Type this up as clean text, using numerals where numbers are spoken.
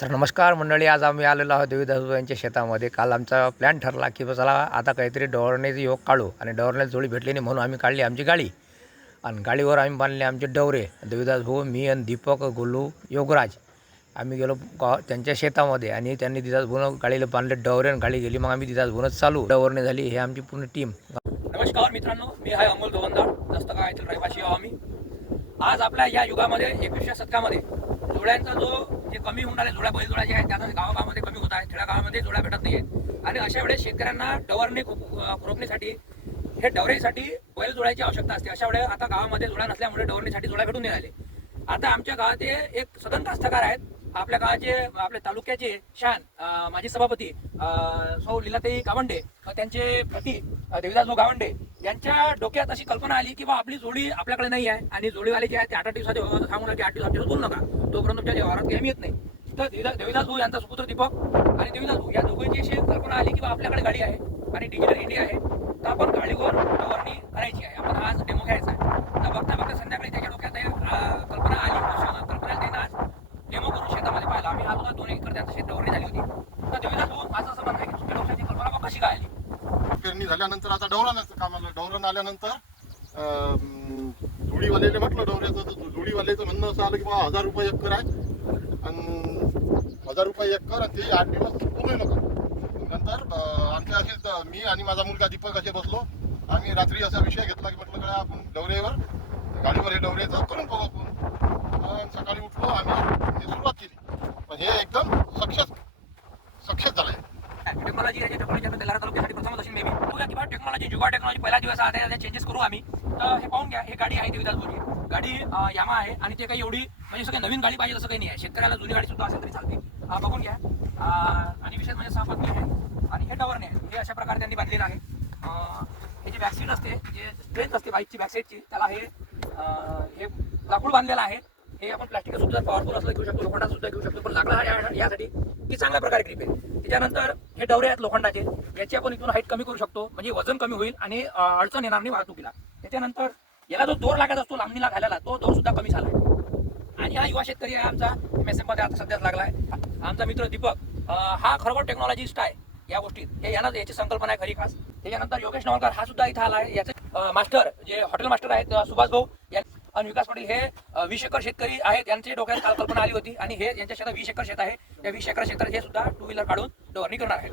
तर नमस्कार मंडळी, आज आम्ही आलेलो आहोत देवीदास यांच्या शेतामध्ये. काल आमचा प्लॅन ठरला की चला आता काहीतरी डवरण्याची योग काढू, आणि डवरण्याची जोडी भेटली नाही म्हणून आम्ही काढली आमची गाडी, आणि गाडीवर आम्ही बांधले आमचे डवरे. देवीदास भाऊ, मी आणि दीपक, गोलू, योगराज आम्ही गेलो त्यांच्या शेतामध्ये, आणि त्यांनी दिदास भाऊन गाडीला बांधले डवरे, आणि गाडी गेली. मग आम्ही दिदास भाऊनच चालू डवरणे झाली. हे आमची पूर्ण टीम. नमस्कार मित्रांनो, मी आहे अमोल धोवंदार, दस्तका येथील रहिवासी आहो आम्ही. आज आपल्या या युगामध्ये 21व्या शतकामध्ये जोड्यांचा जो जे कमी होऊन राहिले जोड्या, बैल जोड्या जे आहेत त्या गावागावामध्ये कमी होत आहेत. खेड्यागावामध्ये जोड्या भेटत नाही आहेत, आणि अशा वेळेस शेतकऱ्यांना डवरणे खुरपणीसाठी हे डवरेसाठी बैल जोड्याची आवश्यकता असते. अशा वेळेस आता गावामध्ये जोड्या नसल्यामुळे डवरणीसाठी जोड्या भेटून नाही राहिले. आता आमच्या गावात एक सदन कास्तकार आहेत. आपल्या गावाचे, आपल्या तालुक्याचे शान माजी सभापती सौ लीलाताई गावंडे, त्यांचे पती देवीदास भाऊ गावंडे यांच्या डोक्यात अशी कल्पना आली की बा आपली जोडी आपल्याकडे नाही आहे, आणि जोडीवाले जे आहे ते 8 दिवसाचे सांगून की 8 दिवस आमच्याकडे बोलू नका, तोपर्यंत तुमच्या व्यवहारात काही येत नाही. तर देवीदास भाऊ यांचा सुपुत्र दीपक आणि देवीदास भाऊ या दोघांची अशी कल्पना आली की बा आपल्याकडे गाडी आहे आणि डिजिटल इंडिया आहे, तर आपण गाडीवर डवरणी करायची आहे, आपण आज डेमो घ्यायचा आहे. तर बघता बघता संध्याकाळी त्याच्या डोक्यात कल्पना आली. कल्पना त्यांना आज डेमो करून शेतामध्ये पाहिला. आम्ही आज 2 एकर त्यांचं शेत डवरणी झाली होती. तर देवीदास भाऊ माझं असं म्हणणं आहे की तुमच्या डोक्याची कल्पना कशी काय आली? पेरणी झाल्यानंतर आता डवरणाचं काम आलं. डवरण आल्यानंतर जोडीवाल्याने म्हटलं डवऱ्याचं, तर जोडीवाल्याचं म्हणणं असं आलं की बा 1000 रुपये एकर आहे, आणि 1000 रुपये एकर, आणि ते 8 दिवस बोलू नका. नंतर आमच्या असे मी आणि माझा मुलगा दीपक असे बसलो. आम्ही रात्री असा विषय घेतला की म्हटलं काय आपण डवऱ्यावर गाडीवर हे डवऱ्याचं करून बघू आपण. सकाळी उठलो, आम्ही हे सुरुवात केली. पण हे एकदम सक्सेस झालं. टेक्नॉलॉजी आहे, टेक्नॉलॉजी आता बेलारा तालुक्यासाठी प्रथमच असेल. मेबी बघूया किंवा टेक्नॉलॉजी जुगाड टेक्नॉलॉजी पहिला दिवस आहे, त्यात चेंजेस करू आम्ही. तर हे पाहून घ्या, हे गाडी आहे देवीदास भाऊची गाडी, यामा आहे, आणि ते काही एवढी म्हणजे सगळी नवीन गाडी पाहिजे असं काही नाही आहे. शेतकऱ्याला जुनी गाडी सुद्धा असेल तरी चालते. बघून घ्या. आणि विशेष म्हणजे सहपत्नी आहे, आणि हे डवरणे आहे. हे अशा प्रकारे त्यांनी बांधलेलं आहे. हे जी बॅकसीट असते, जे स्ट्रेंथ असते बाईकची बॅकसीटची, त्याला हे लाकूड बांधलेलं आहे. हे आपण प्लास्टिक सुद्धा पॉवरफुल असलं घेऊ शकतो, लोखंडात सुद्धा घेऊ शकतो, पण लाकडा यासाठी की चांगल्या प्रकारे ग्रिप आहे. त्याच्यानंतर हे डवरे आहेत लोखंडाचे, याची आपण इथून हाईट कमी करू शकतो, म्हणजे वजन कमी होईल आणि अडचण येणार नाही वाहतुकीला. त्याच्यानंतर याला जो दोर लागत असतो लांबणीला घालायला, तो दोर सुद्धा कमी झाला आहे. आणि हा युवा शेतकरी आहे आमचा, MSM मध्ये आता सध्याच लागला आहे, आमचा मित्र दीपक. हा खरोखर टेक्नॉलॉजिस्ट आहे या गोष्टीत. हे याची संकल्पना आहे खरी खास. त्याच्यानंतर योगेश नवलकर हा सुद्धा इथं आला आहे. याचे मास्टर जे हॉटेल मास्टर आहेत सुभाष भाऊ आणि विकास पाटील, हे 20 एकर शेतकरी आहेत. यांच्या डोक्यात काल कल्पना आली होती, आणि हे यांच्या शेतात 20 एकर शेत आहे. या 20 एकर शेतात हे सुद्धा 2 व्हीलर काढून डवरणी करणार आहे.